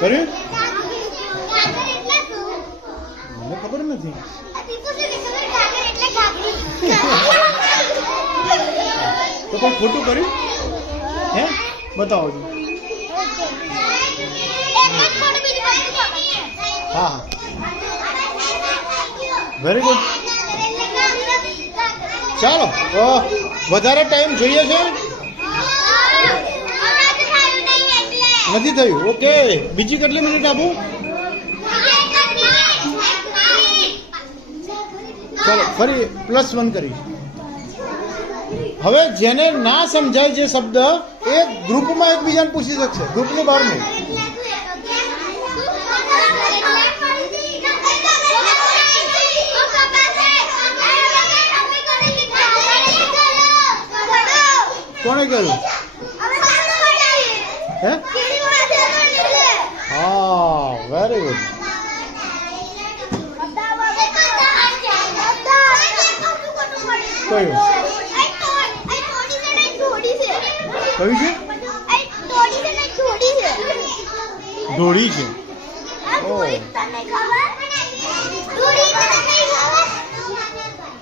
કર્યું? મને ખબર નથી. તો કોઈ ખોટું કર્યું હે? બતાવો છો. હા, વેરી ગુડ. ચાલો, વધારે ટાઈમ જોઈએ છે? નથી થયું. ઓકે, બીજી કેટલી મિનિટ આપું? ચાલો, ફરી +1 કરી. હવે જેને ના સમજાય જે શબ્દ એ ગ્રુપમાં એકબીજાને પૂછી શકશે, ગ્રુપની બહાર નહીં. કોણે કહ્યું? હે? હા, વેરી ગુડ. કયું કયું છે? ઢોળી છે.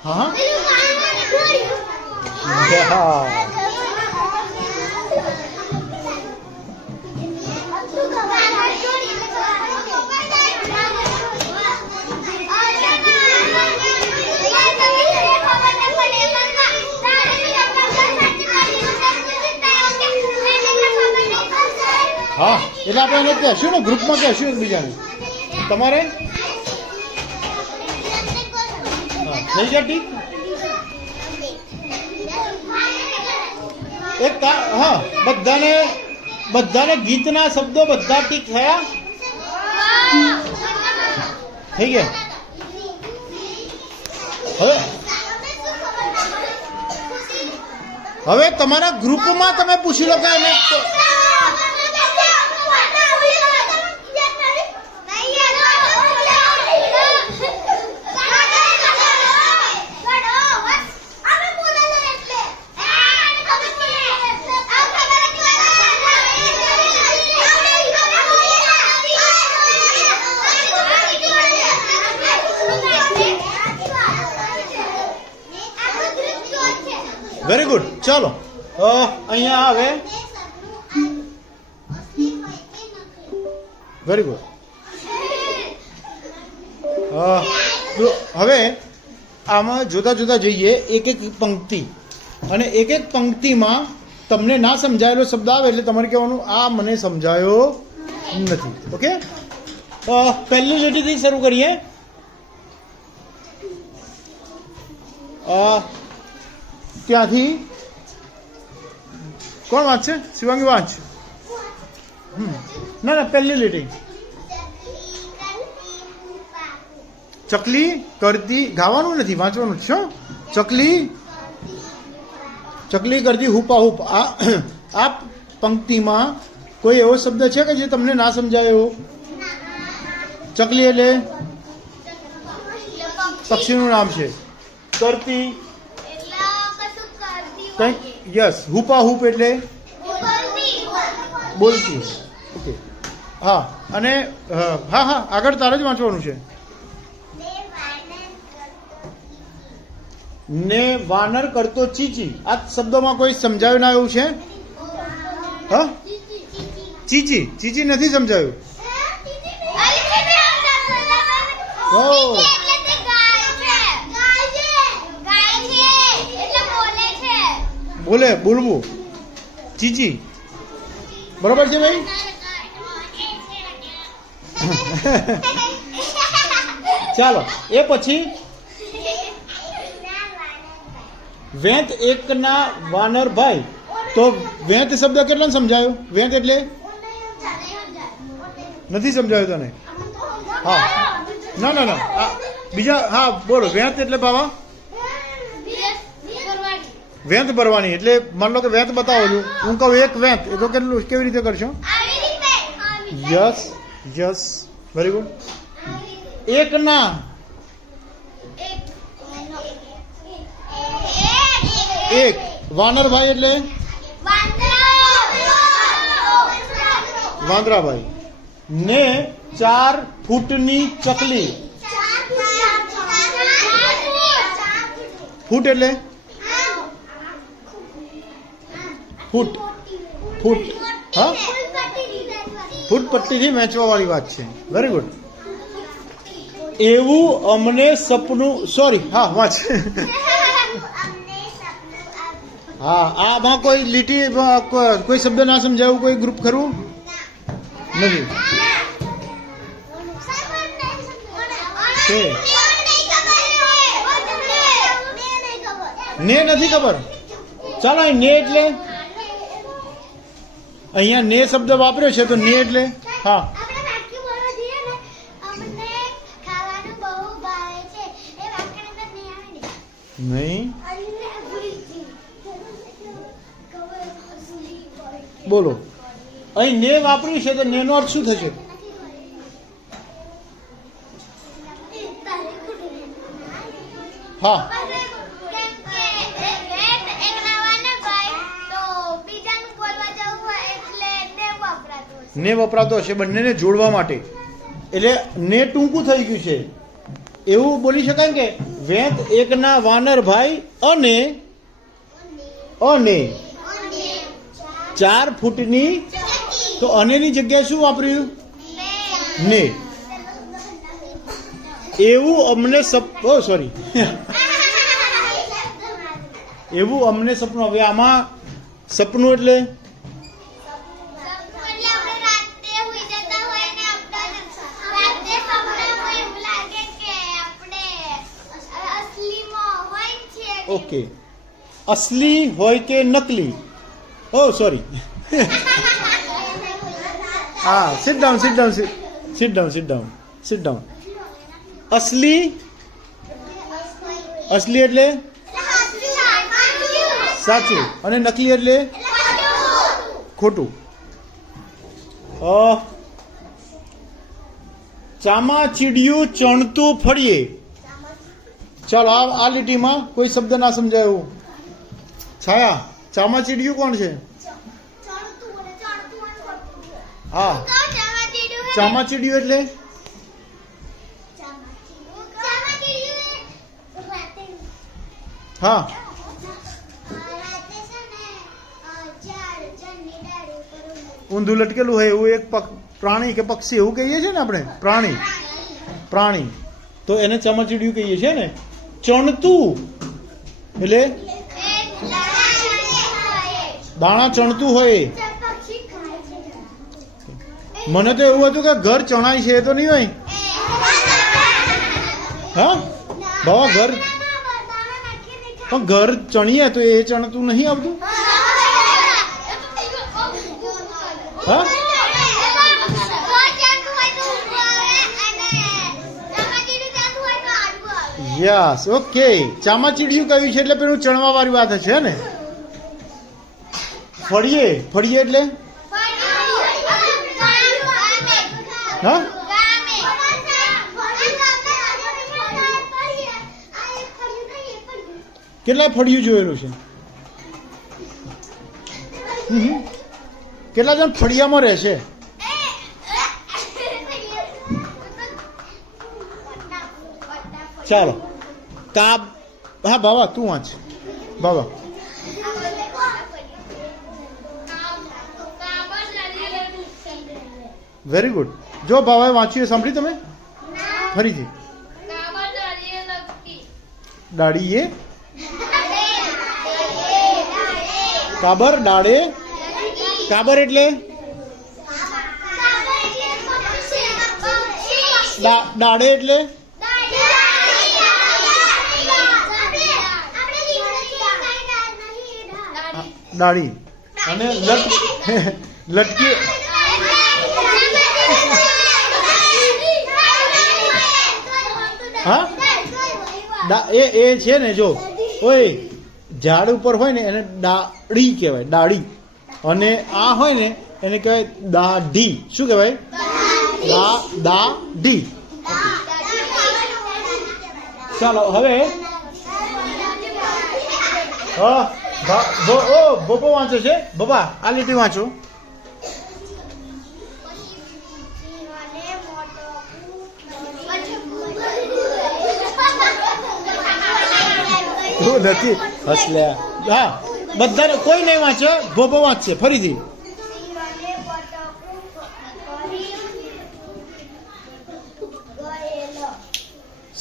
હા હા. હા, એટલે આપણે એને કહેશું ને, ગ્રુપમાં કહેશું એકબીજાને. તમારે થઈ ગયા ઠીક? એક હા, બધાને ગીતના શબ્દો બધા ઠીક થયા? થઈ ગયા. હવે તમારા ગ્રુપમાં તમે પૂછી લો કે એને વેરી ગુડ. ચાલો, અહીંયા આવે. Very good. હવે આમાં જુદા જુદા જઈએ, એક એક પંક્તિ, અને એક એક પંક્તિમાં તમને ના સમજાયેલો શબ્દ આવે એટલે તમારે કહેવાનું આ મને સમજાયો નથી. ઓકે, પહેલી લીટીથી શરૂ કરીએ. ત્યાંથી કોણ વાંચશે? શિવાંગી વાંચ. ના, પહેલી લીટી. ચકલી કરતી, ગાવાનું નથી, વાંચવાનું જ છો. ચકલી કરતી હુપા હુપ. આ પંક્તિમાં કોઈ એવો શબ્દ છે કે જે તમને ના સમજાય એવો? ચકલી એટલે પક્ષીનું નામ છે. કરતી કંઈક, યસ. હુપા હુપ એટલે બોલતી. ઓકે, હા. અને હા, આગળ તારે જ વાંચવાનું છે. ને વાનર કરતો ચીચી. આ શબ્દોમાં કોઈ સમજાયું ના એવું છે? હા, ચીચી નથી સમજાયું. બોલવું. ચીચી, બરોબર છે ભાઈ? ચાલો, એ પછી વેંત એકના વાનર ભાઈ. તો વેંત શબ્દ કેટલા સમજાયો? વેંત એટલે નથી સમજાયું તને? હા, ના, બીજા. હા, બોલો. વેંત એટલે બાબા વેંત ભરવાની. એટલે માન લો કે વેંત બતાવો છો, હું કહું એક વેંત, એ તો કેટલું કેવી રીતે કરશો? Yes, very good. એક ના એક વાનરભાઈ એટલે વાંદરાભાઈ. ને 4 ફૂટની ચકલી. ફૂટ એટલે ફૂટ ફૂટ હા ફૂટ પટ્ટીથી વેચવા વાળી વાત છે. Very good. એવું અમને સપનું સોરી હા વાંચ હા આમાં કોઈ લીટી કોઈ શબ્દ ના સમજાવું કોઈ ગ્રુપ ખરું નથી ને નથી ખબર. ચાલો અહીં ને એટલે અહીંયા ને શબ્દ વાપર્યો છે તો ને એટલે હા નહીં બોલો અહીં ને વાપર્યું છે તો ને નો અર્થ શું થશે? હા ને વપરાતો હશે બંનેને જોડવા માટે એટલે ને ટૂંકું થઈ ગયું છે એવું બોલી શકાય કે વેત એકના વાનર ભાઈ અને 4 ફૂટની તો અનેની જગ્યાએ શું વાપર્યું? ને. એવું અમને સોરી એવું અમને સપનું. હવે આમાં સપનું એટલે ઓકે અસલી હોય કે નકલી? ઓ સોરી હા સિટ ડાઉન અસલી એટલે સાચું અને નકલી એટલે ખોટું. ચામાચીડિયું ચણતું ફળીએ. ચાલો આ લીટીમાં કોઈ શબ્દ ના સમજાય એવું. છાયા ચામાચીડિયું કોણ છે? હા ચામાચીડિયું એટલે હા ઊંધું લટકેલું હોય એવું એક પ્રાણી કે પક્ષી એવું કહીએ છીએ ને આપણે પ્રાણી તો એને ચામાચીડિયું કહીએ છીએ ને. ચણતું એટલે દાણા ચણતું હોય. મને તો એવું હતું કે ઘર ચણાય છે એ તો નહીં હોય. હા બાબા ઘર પણ ઘર ચણીએ તો એ ચણતું નહીં આવતું. હા યસ ઓકે. ચામાચીડિયું કહ્યું છે એટલે પેલું ચણવા વાળી વાત હશે ને. ફળીએ એટલે હા કેટલા ફળિયું જોયેલું છે? કેટલા જણ ફળિયામાં રહે છે? ચાલો હા બાબા તું વાંચ બાબા. Very good. જો બાબાએ વાંચ્યું સાંભળી તમે ફરીથી. દાડીએ કાબર ડાળે. કાબર એટલે દાડે એટલે દાઢી અને લટકી હા એ છે ને જો ઓય ઝાડ ઉપર હોય ને એને ડાળી કહેવાય ડાળી અને આ હોય ને એને કહેવાય દાઢી. શું કહેવાય? દાઢી. ચાલો હવે બોબો વાંચો છે. બાબા આ લીટી વાંચો. તું નથી હસલ્યા. હા બધાને કોઈ નહીં વાંચે, ભોભો વાંચશે ફરીથી.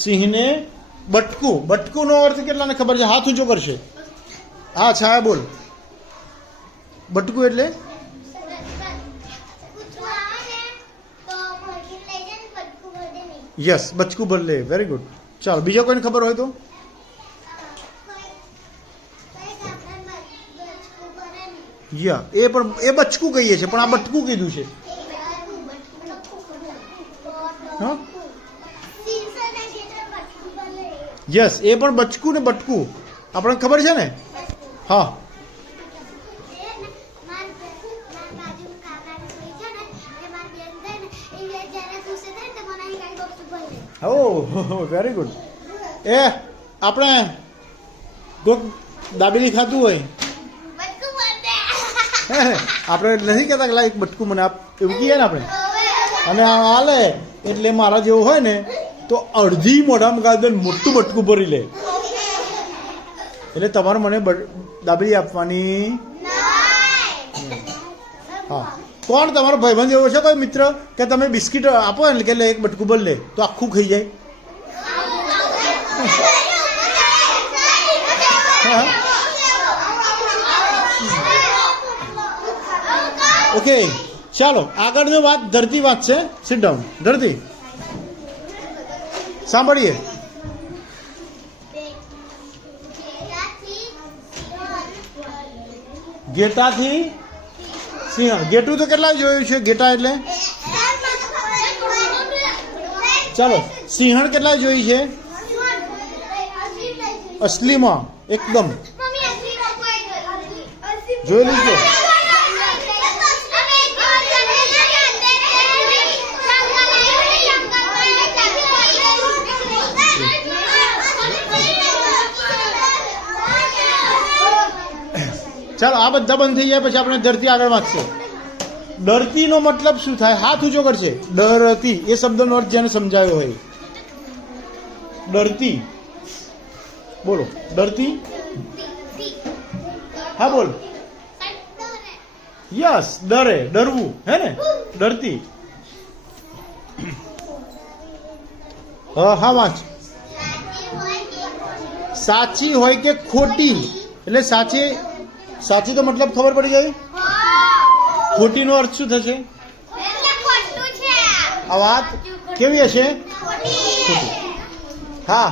સિંહને બટકું. બટકું નો અર્થ કેટલાને ખબર છે? હાથ ઊંચો કરશે. હા છાયા બોલ. બટકું એટલે યસ, બચકું બદલે. Very good. ચાલો બીજા કોઈને ખબર હોય તો? યા એ પણ એ બચકું કહીએ છીએ, પણ આ બટકું કીધું છે. હા યસ, એ પણ બચકું ને બટકું આપણને ખબર છે ને. હા ઓ વેરી ગુડ. એ આપણે કોક દાબેલી ખાતું હોય, આપણે નથી કહેતા કે લાઈક બટકું મને આપ, એવું કહીએ ને આપણે. અને આ હાલે એટલે મારા જેવું હોય ને તો અડધી મોઢામાં ગાદન મોટું બટકું ભરી લે. એટલે તમારે મને દાબેલી આપવાની. હા કોણ તમારો ભાઈબંધ એવો છે કોઈ મિત્ર કે તમે બિસ્કિટ આપો ને કે એક બટકું ભરી લે તો આખું ખાઈ જાય? ઓકે ચાલો આગળની વાત ધરતી વાત છે. Sit down. ધરતી સાંભળીએ. ગેટાથી સિંહ. ગેટું તો કેટલા જોયું છે? ગેટા એટલે ચાલો સિંહણ કેટલા જોઈ છે? અસલીમાં એકદમ જોયેલું છે. ચાલો આ બધા બંધ થઈ જાય પછી આપણે ધરતી આગળ વાંચશે. ડરતીનો મતલબ શું થાય? હાથ ઊંચો કરશે. ડરતી એ શબ્દનો અર્થ જેને સમજાયો હોય. ડરતી બોલો. ડરતી. હા બોલ. યસ ડરે, ડરવું હે ને. ડરતી. હા વાંચ. સાચી હોય કે ખોટી? એટલે સાચી તો મતલબ ખબર પડી જાય. ખોટી નો અર્થ શું થશે? આ વાત કેવી હશે? ખોટી. હા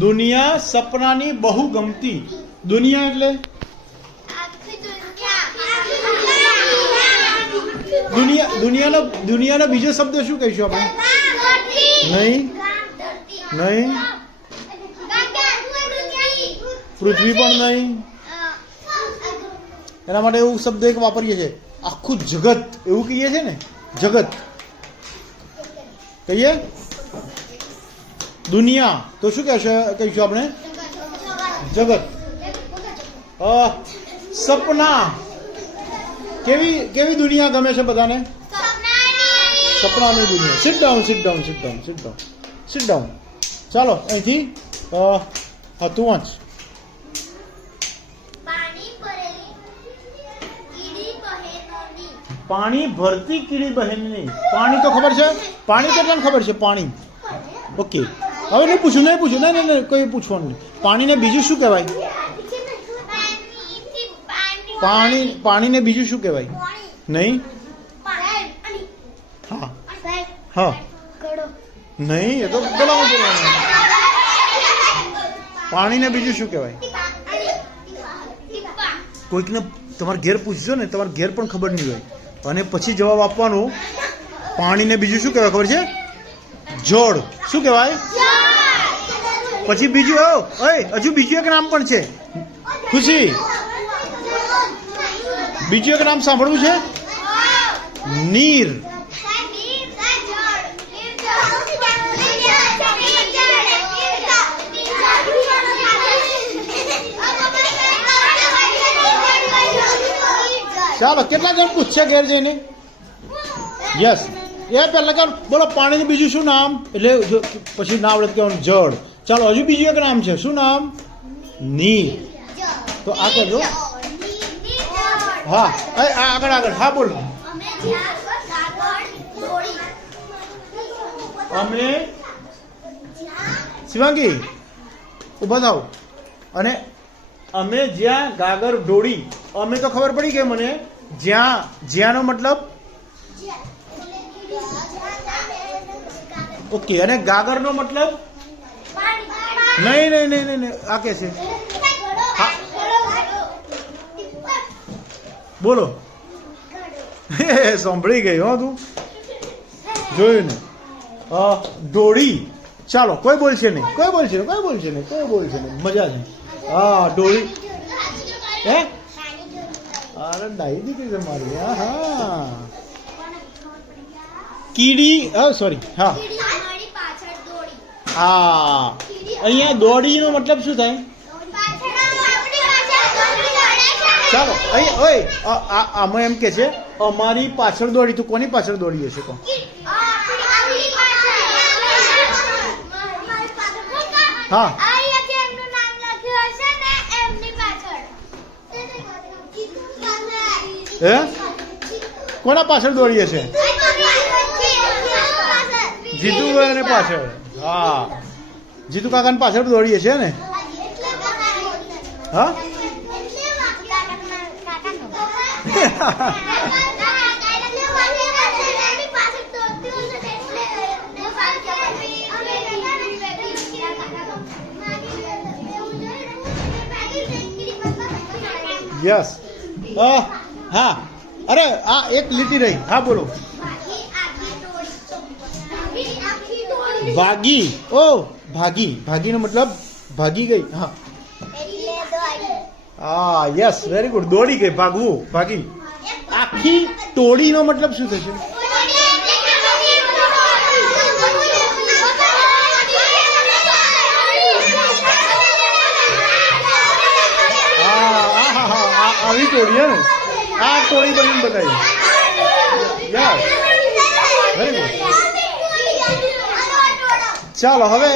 દુનિયા સપનાની બહુ ગમતી. દુનિયા એટલે દુનિયાનો બીજો શબ્દ શું કહીશું આપણે? નહીં પૃથ્વી પણ નહીં. એના માટે એવું શબ્દ એક વાપરીએ છીએ, આખું જગત એવું કહીએ છીએ ને. જગત કહીએ. દુનિયા તો શું કહીશું આપણે? જગત. સપના. કેવી દુનિયા ગમે છે બધાને? સપનાની દુનિયા. Sit down sit down sit down sit down sit down. ચાલો અહીંથી હા તું વાંચ. પાણી ભરતી કીડી બહેનની. પાણી તો ખબર છે. પાણી કેટલાને ખબર છે? પાણી. ઓકે હવે નહીં પૂછું નહીં કોઈ પૂછવાનું નહીં. પાણીને બીજું શું કહેવાય? પાણીને બીજું શું કહેવાય? નહીં. હા હા નહીં એ તો બોલાવું બોલવાનું. પાણીને બીજું શું કહેવાય? કોઈકને તમારે ઘેર પૂછજો ને, તમારે ઘેર પણ ખબર નહીં હોય અને પછી જવાબ આપવાનો. પાણીને બીજું શું કહેવાય ખબર છે? જળ. શું કહેવાય? પછી બીજું હજુ બીજું એક નામ પણ છે. ખુશી બીજું એક નામ સાંભળવું છે? નીર. ચાલો કેટલા જણ પૂછશે ઘેર જઈને? યસ. એ પહેલા કે બોલો પાણીનું બીજું શું નામ? એટલે પછી ના આવડે કહેવાનું જળ. ચાલો હજુ બીજું એક નામ છે. શું નામ? નીર. તો આ કરજો. હા આગળ આગળ. હા બોલો. અમે શિવાંગી ઉભા થાવ. અને અમે જ્યાં ગાગર ઢોળી. અમે તો ખબર પડી કે મને જ્યાંનો મતલબ ઓકે. અને ગાગરનો મતલબ નહીં આ કે છે. બોલો. સાંભળી ગઈ હો તું, જોયું ને. ઢોળી. ચાલો કોઈ બોલશે નહીં, કોઈ બોલશે નહીં. મજા છે. હા ઢોળી. હે અરે ડાઈ દીકરી છે મારી. હા કીડી. સોરી. હા અહીંયા દોડીનો મતલબ શું થાય? ચાલો અહીં ઓય આમાં એમ કે છે અમારી પાછળ દોડી. તું કોની પાછળ દોડી હશે? કોણ? હા હે કોના પાછળ દોડીએ છે? જીતુભાઈ પાછળ. હા જીતુ કાકાની પાછળ દોડીએ છે ને. હા યસ. હા અરે આ એક લીટી રહી. હા બોલો. ભાગી. ઓ ભાગીનો મતલબ ભાગી ગઈ. હા યસ વેરી ગુડ. દોડી ગઈ. ભાગવું. ભાગી. આખી ટોળીનો મતલબ શું થશે? આવી ટોળી ને. આ ટોળી બની બતાવી. Yes very good. ચાલો હવે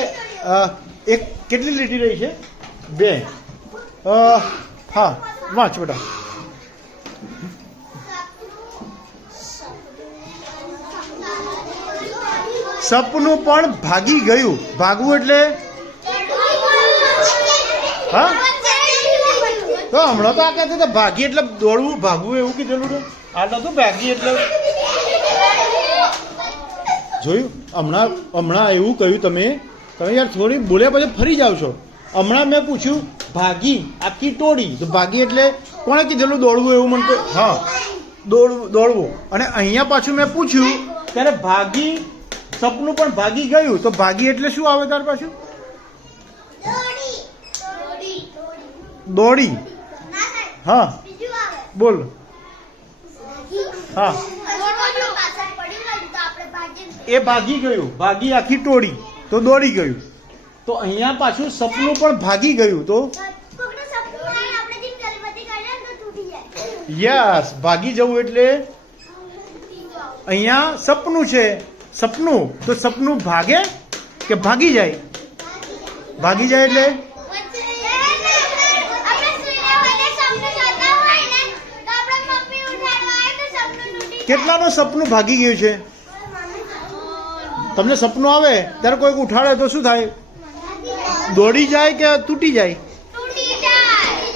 એક કેટલી લીટી રહી છે? 2. હા વાંચ બેટા. સપનું પણ ભાગી ગયું. ભાગવું એટલે હા તો હમણાં તો આ કહેતા હતા ભાગી એટલે દોડવું, ભાગવું એવું કીધેલું ને. આ નતું ભાગી એટલે જોયું. હમણાં એવું કહ્યું તમે યાર થોડી બોલ્યા પછી ફરી જાવ છો. હમણાં મેં પૂછ્યું ભાગી આખી ટોળી. તો ભાગી એટલે કોણે કીધેલું દોડવું એવું? મને હા દોડવું. અને અહીંયા પાછું મેં પૂછ્યું ત્યારે ભાગી સપનું પણ ભાગી ગયું. તો ભાગી એટલે શું આવે તાર પાછું? દોડી. હા બોલ. હા એ ભાગી ગયું. ભાગી આખી ટોળી તો દોડી ગયું. તો અહીંયા પાછું સપનું પણ ભાગી ગયું. તો યસ ભાગી જવું એટલે અહીંયા સપનું છે. સપનું તો સપનું ભાગે કે ભાગી જાય? ભાગી જાય એટલે કેટલાનું સપનું ભાગી ગયું છે? તમને સપનું આવે ત્યારે કોઈક ઉઠાડે તો શું થાય? દોડી જાય કે તૂટી જાય?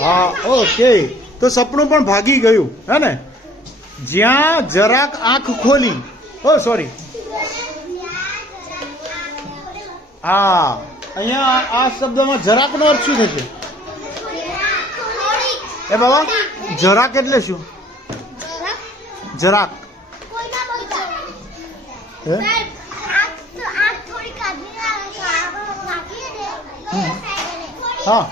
હા ઓકે. તો સપનું પણ ભાગી ગયું હે ને. જ્યાં જરાક આંખ ખોલી. સોરી. હા અહીંયા આ શબ્દમાં જરાકનો અર્થ શું થશે? એ બાબા જરાક એટલે શું? જરાક હા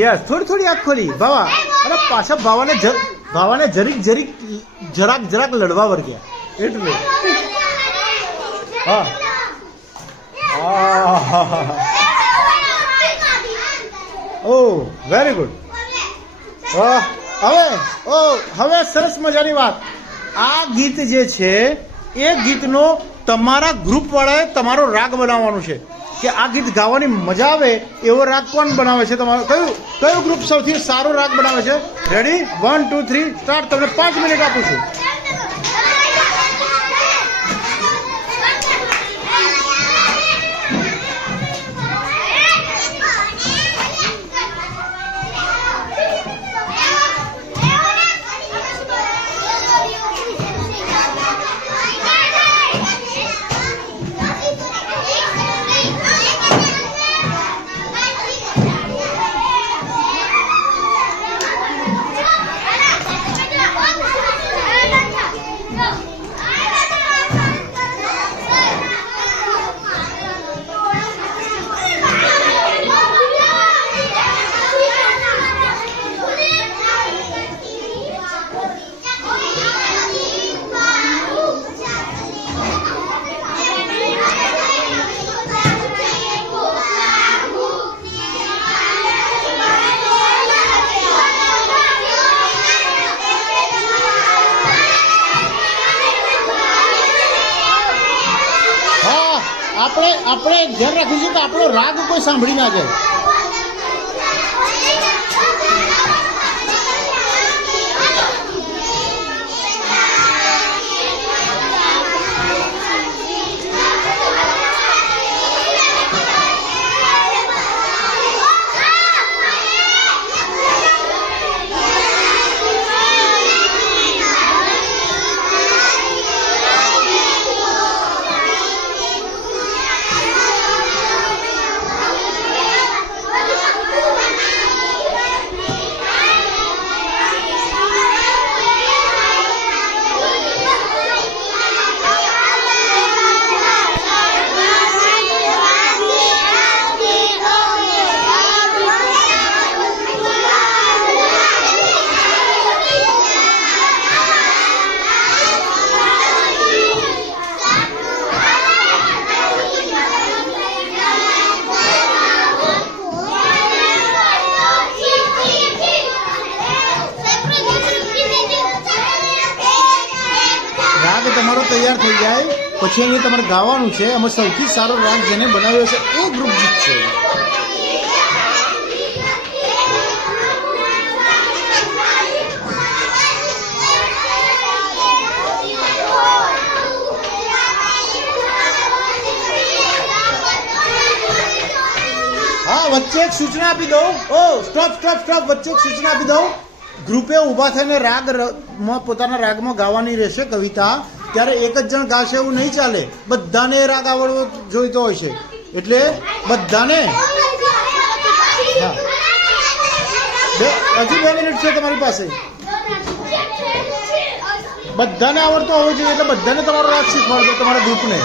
યસ થોડી આંખ ખોલી. ભાવા અરે પાછા ભાવાને જરાક લડવા વર્ગ્યા એટલે. હા ઓ વેરી ગુડ. હવે સરસ મજાની વાત, આ ગીત જે છે એ ગીતનો તમારા ગ્રુપ વાળાએ તમારો રાગ બનાવવાનો છે કે આ ગીત ગાવાની મજા આવે એવો રાગ કોણ બનાવે છે તમારો, કયું ગ્રુપ સૌથી સારો રાગ બનાવે છે? Ready, 1 2 3 start. તમને 5 મિનિટ આપું છું. આપણે ધ્યાન રાખીશું કે આપણો રાગ કોઈ સાંભળી ના જાય. તમારો તૈયાર થઈ જાય પછી અહીં તમારે ગાવાનું છે. એમાં સૌથી સારો રાગ જેને બનાવ્યો છે એ ગ્રુપ જીતશે. હા, વચ્ચે એક સૂચના આપી દઉં. સ્ટોપ, વચ્ચે એક સૂચના આપી દઉં. ગ્રુપે ઊભા થઈને રાગમાં પોતાના રાગમાં ગાવાની રહેશે કવિતા. ત્યારે એક જ જણ ગાશે એવું નહીં ચાલે, બધાને રાગ આવડવો જોઈતો હોય છે. એટલે બધાને હજુ 2 મિનિટ છે તમારી પાસે. બધાને આવડતો હોવો જોઈએ એટલે બધાને તમારો રાગ શીખવાડજો તમારા ગ્રુપને.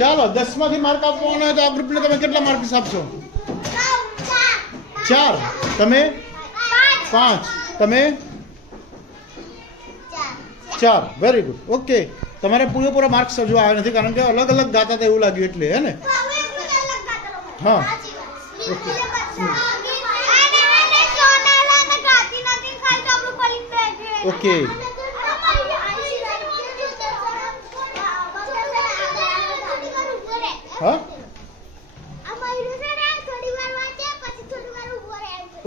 ચાલો 10 માંથી માર્ક આપવાનો હોય તો આ ગ્રુપને તમે કેટલા માર્ક્સ આપશો? 4. તમે 5. તમે 4. Very good. ઓકે, તમારે પૂરેપૂરા માર્ક્સ હજુ આવ્યા નથી કારણ કે અલગ અલગ ગાતા હતા એવું લાગ્યું એટલે, હે ને? હા. ઓકે. હા,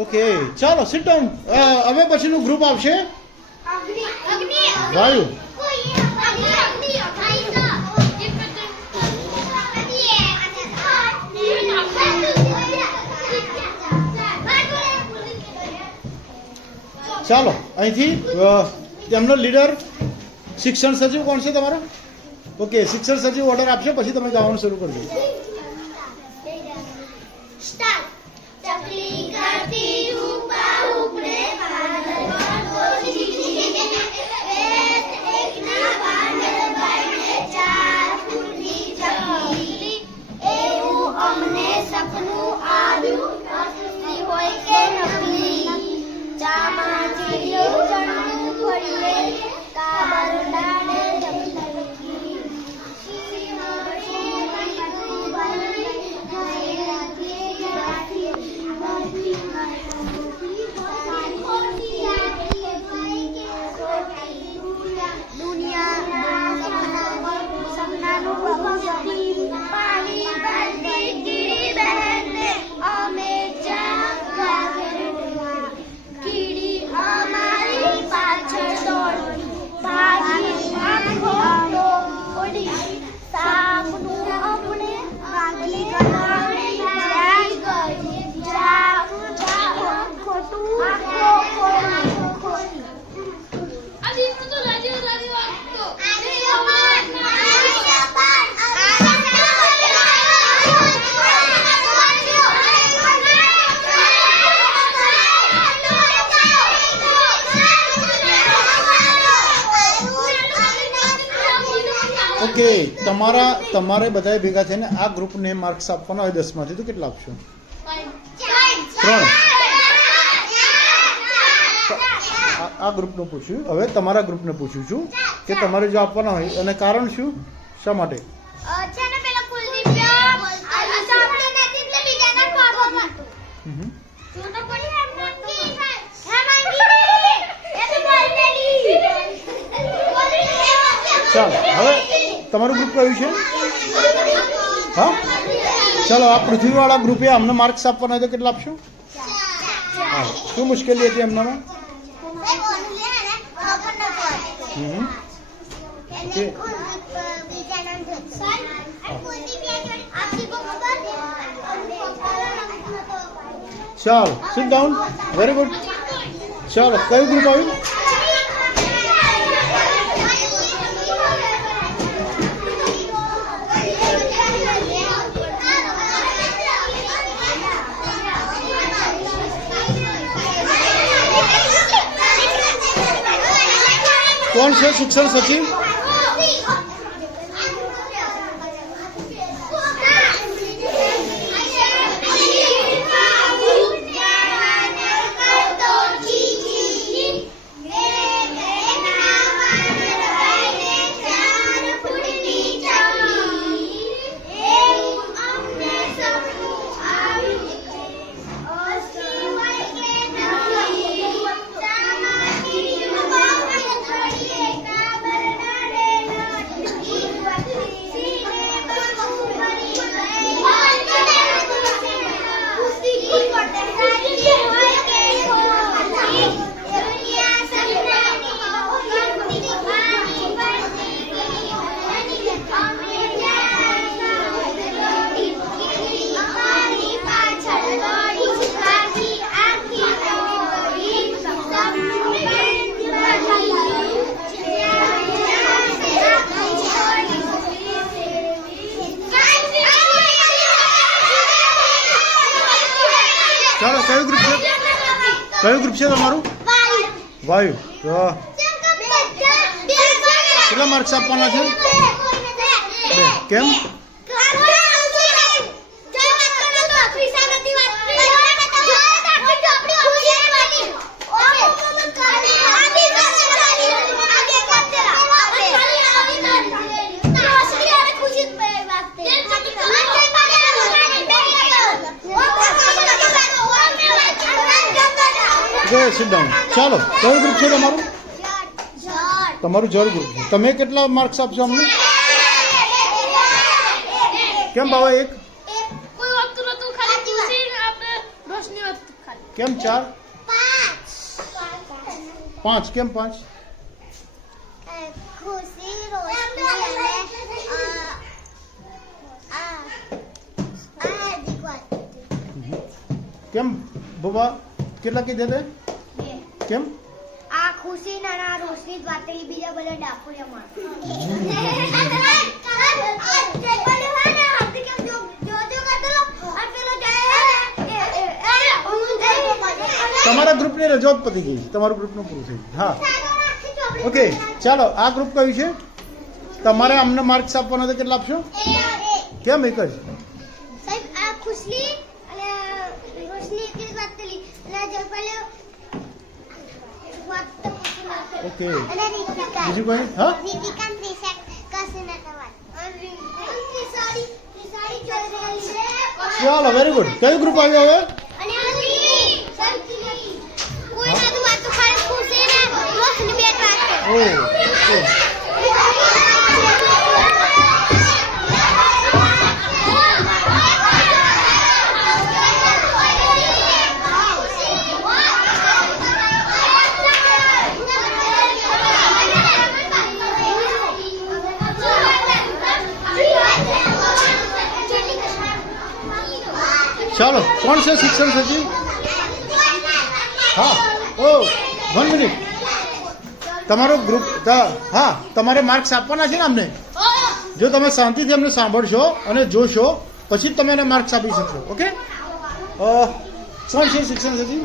ઓકે. ચાલો સિટ ડાઉન. હવે પછીનું ગ્રુપ આવશે વાયુ. ચાલો અહીંથી તેમનો લીડર શિક્ષણ સચિવ કોણ છે તમારો? ઓકે, શિક્ષણ સચિવ ઓર્ડર આપશે પછી તમે ગાવાનું શરૂ કરજો. ઓકે, તમારે બધાએ ભેગા થઈને આ ગ્રુપને માર્ક્સ આપવાના હોય 10 માંથી તો કેટલા આપશો? 3. આ ગ્રુપનું પૂછ્યું. હવે તમારા ગ્રુપને પૂછ્યું છું કે તમારે જો આપવાના હોય અને કારણ શું, શા માટે? ચાલો હવે તમારું ગ્રુપ કયું છે? હા, ચાલો આ પૃથ્વીવાળા ગ્રુપે અમને માર્ક્સ આપવાના હોય તો કેટલા આપશો? હા, શું મુશ્કેલી હતી એમનામાં? ચાલો સિટ ડાઉન. Very good. ચાલો કયું ગ્રુપ આવ્યું? કોણ છે શિક્ષણ સચિવ? ચાલો કયું ગ્રુપ છે? કયું ગ્રુપ છે તમારું? વાયુ. તો કેટલા માર્ક્સ આપવાના છે? 2. કેમ? Sit down. ચાલો, કયું ગ્રુપ છે તમારું? તમારું જળ ગ્રુપ છે. તમે કેટલા માર્ક્સ આપશો અમને? કેમ બાબા એક? કેમ 4? 5 કેમ 5? કેમ બાબા કેટલા કીધે તે? કેમ? આ ખુશી ના રોશની જ વાત કરી, બીજા બધા ડાકોરિયા માર. તમારા ગ્રુપની રજૂઆત પતી ગઈ, તમારું ગ્રુપનું પૂરું થઈ ગયું. હા, ઓકે. ચાલો, આ ગ્રુપ કયું છે? તમારે અમને માર્ક્સ આપવાના તો કેટલા આપશો? કેમ એક જ? સાહેબ આ ખુશી અને રોશની એક જ વાત કરી અને જો પહેલે વાત તો ઓકે. અને રીતિકા બીજું કોઈ? હા, રીતિકા ત્રિશા કસે ના વાત અને ત્રિસાડી જોઈ રહેલી છે. ચાલો, વેરી ગુડ. કયું ગ્રુપ આવ્યું હવે? અને કોઈ ના તો વાત તો ખાલી ખુશી ને રોશની બે વાત કરે. ઓ ઓકે. ચાલો, કોણ છે શિક્ષણ સચિવ? હા, ઓ 1 મિનિટ. તમારો ગ્રુપ, હા, તમારે માર્ક્સ આપવાના છે ને અમને. જો તમે શાંતિથી અમને સાંભળશો અને જોશો પછી જ તમે એને માર્ક્સ આપી શકશો. ઓકે. કોણ છે શિક્ષણ સચિવ?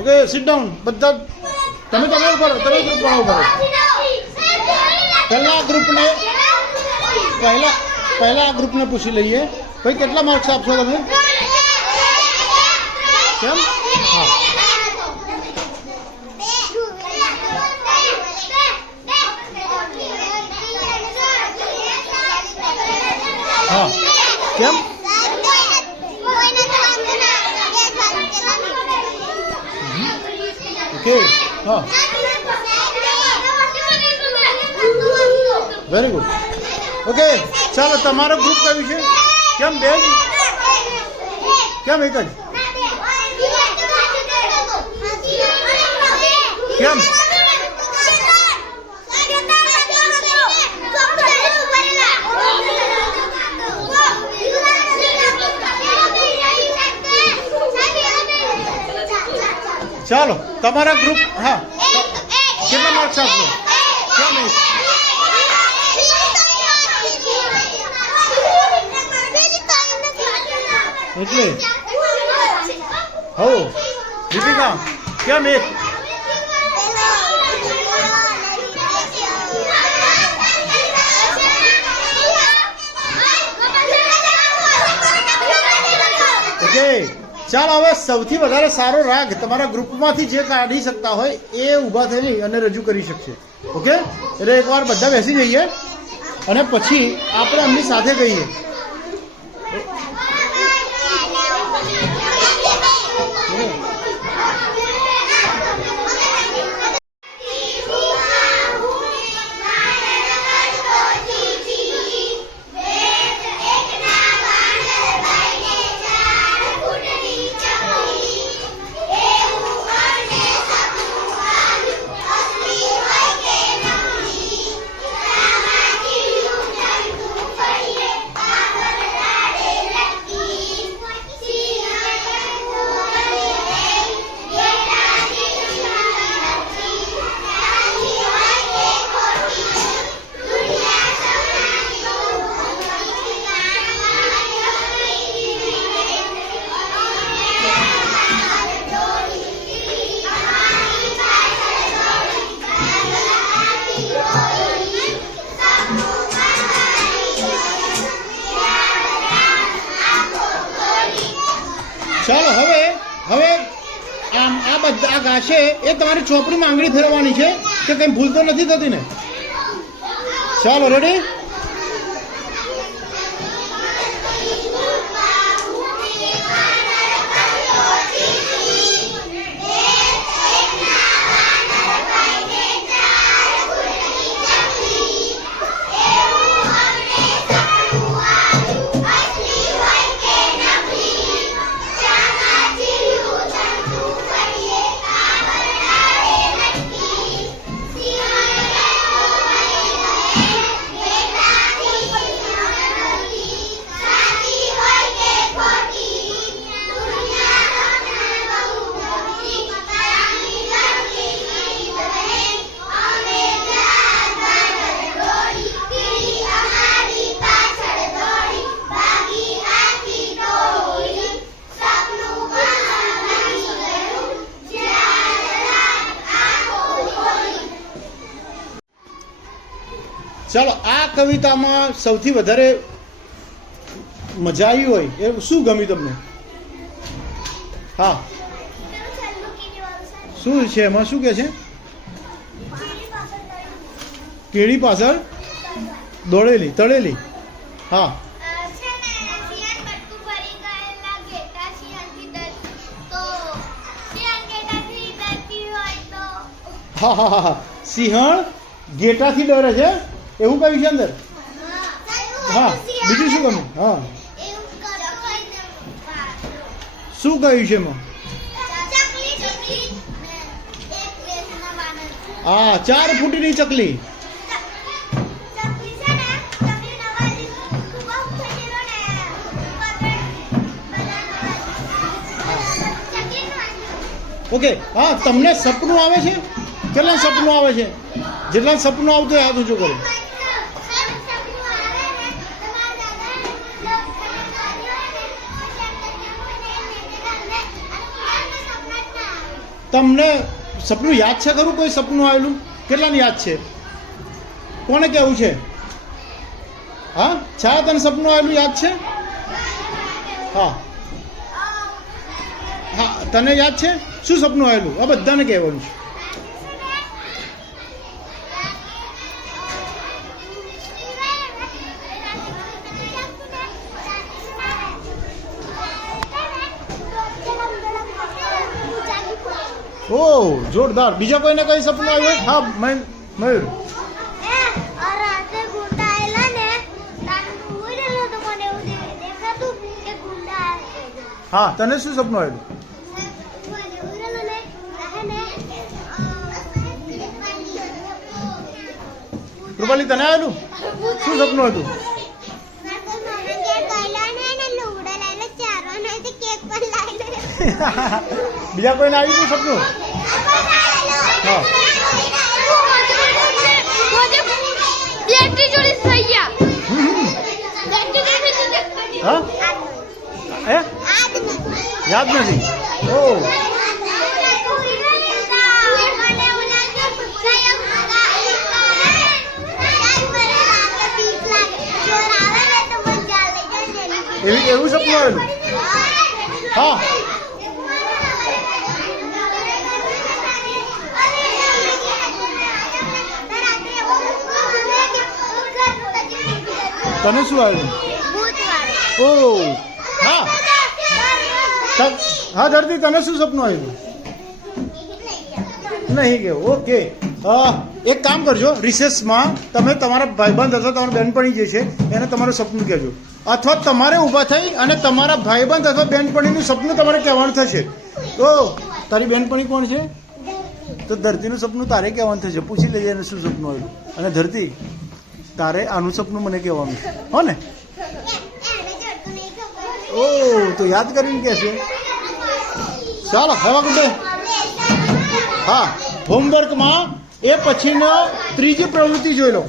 Okay, sit down. બધા તમે ઉભા રહો, તમે ગ્રુપ પણ ઉભા રહો. પહેલા આ ગ્રુપને પૂછી લઈએ, ભાઈ કેટલા માર્ક્સ આપશો તમે? કેમ? હા, હા, કેમ? ઓકે. હા, વેરી ગુડ. ઓકે, ચાલો, તમારો ગ્રુપ કયું છે? કેમ બેન? કેમ એક જ? કેમ? ચાલો, તમારા ગ્રુપ, હા, કેટલા માર્ક્સ આપશો? કેમ એક? એટલે હો દીપિકા કેમ એક? ઓકે, ચાલો, હવે સૌથી વધારે સારો રાગ તમારા ગ્રુપમાંથી જે કાઢી શકતા હોય એ ઊભા થઈ અને રજૂ કરી શકશે. ઓકે, એટલે એકવાર બધા બેસી જઈએ અને પછી આપણે એમની સાથે કહીએ. ચાલો હવે હવે આમ આ બધા ગાશે એ તમારી ચોપડીમાં આંગળી ફેરવવાની છે કે કંઈ ભૂલ તો નથી થતી ને. ચાલો રેડી. ચાલો આ કવિતામાં સૌથી વધારે મજા આવી હોય એ શું ગમ્યું તમને? હા શું છે એમાં? શું કે છે? કેળી પાછળ દોડેલી તળેલી. હા હા હા હા હા સિંહણ ઘેટાથી ડરે છે એવું કહ્યું છે અંદર. હા બીજું શું ગમ્યું? હા શું કહ્યું છે એમાં? હા 4 ફૂટની ચકલી. ઓકે હા તમને સપનું આવે છે? કેટલા સપનું આવે છે? જેટલા સપનું આવતું હોય હાથ ઊંચું કરો. તમને સપનું યાદ છે ખરું? કોઈ સપનું આવેલું કેટલાને યાદ છે? કોને કેવું છે? હા છા તને સપનું આવેલું યાદ છે? હા હા તને યાદ છે? શું સપનું આવેલું? આ બધાને કહેવાનું છે. ઓ જોરદાર. બીજા કોઈને કઈ સપનું આવ્યું? હા મયુર. હા તને શું સપનું આવ્યું? કૃપાલી તને આવેલું? શું સપનું હતું? બીજા કોઈને આવ્યું હતું સપનું? હા હા એ યાદ નથી. ઓ એવું સપનું આવેલું? હા તને શું આવેલું? ઓ હા હા ધરતી તને શું સપનું આવ્યું? નહીં કેવું? ઓકે એક કામ કરજો, રિસેસમાં તમે તમારા ભાઈબંધ અથવા તમારા બહેનપણી જે છે એને તમારું સપનું કહેજો, અથવા તમારે ઊભા થઈ અને તમારા ભાઈબંધ અથવા બહેનપણીનું સપનું તમારે કહેવાનું થશે. તો તારી બહેનપણી કોણ છે? તો ધરતીનું સપનું તારે કહેવાનું થશે. પૂછી લેજે એને શું સપનું આવ્યું. અને ધરતી તારે આનું સપનું મને કહેવાનું હો ને? ઓ તો યાદ કરીને કહેશે. ચાલો હવે ગુડે. હા હોમવર્કમાં એ પછીનો ત્રીજી પ્રવૃત્તિ જોઈ લો.